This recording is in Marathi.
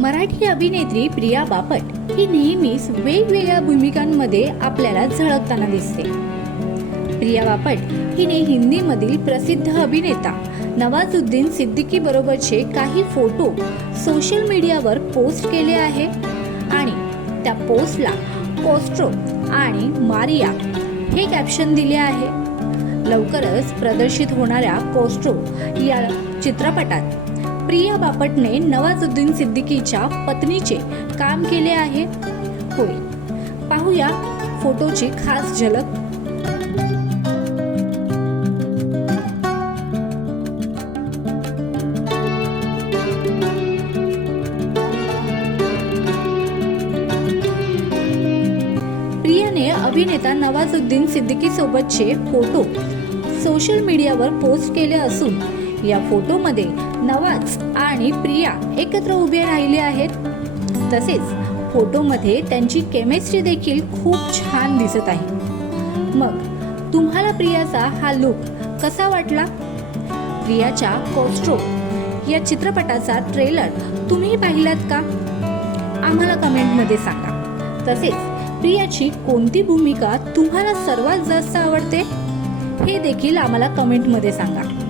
मराठी अभिनेत्री प्रिया बापट ही नेहमीच वेगवेगळ्या भूमिकांमध्ये आपल्याला झळकताना दिसते. प्रिया बापट हिने हिंदीमधील प्रसिद्ध अभिनेता नवाजुद्दीन सिद्दीकी बरोबरचे काही फोटो सोशल मीडियावर पोस्ट केले आहे आणि त्या पोस्टला कोस्ट्रो आणि मारिया हे कॅप्शन दिले आहे. लवकरच प्रदर्शित होणाऱ्या कोस्ट्रो या चित्रपटात प्रिया बापटने नवाजुद्दीन सिद्दीकीच्या पत्नीचे काम केले आहे. होय. पाहूया फोटोची खास झलक. प्रियाने अभिनेता नवाजुद्दीन सिद्दीकी सोबतचे फोटो सोशल मीडियावर पोस्ट केले असून या फोटोमध्ये नवाज आणि प्रिया एकत्र उभे राहिले आहेत. तसेच फोटोमध्ये त्यांची केमिस्ट्री देखील खूप छान दिसत आहे. मग तुम्हाला प्रियाचा हा लुक कसा वाटला? प्रियाच्या कोस्ट्रो या चित्रपटाचा ट्रेलर तुम्ही पाहिलात का? आम्हाला कमेंटमध्ये सांगा. तसेच प्रियाची कोणती भूमिका तुम्हाला सर्वात जास्त आवडते? हे देखील आम्हाला कमेंटमध्ये सांगा.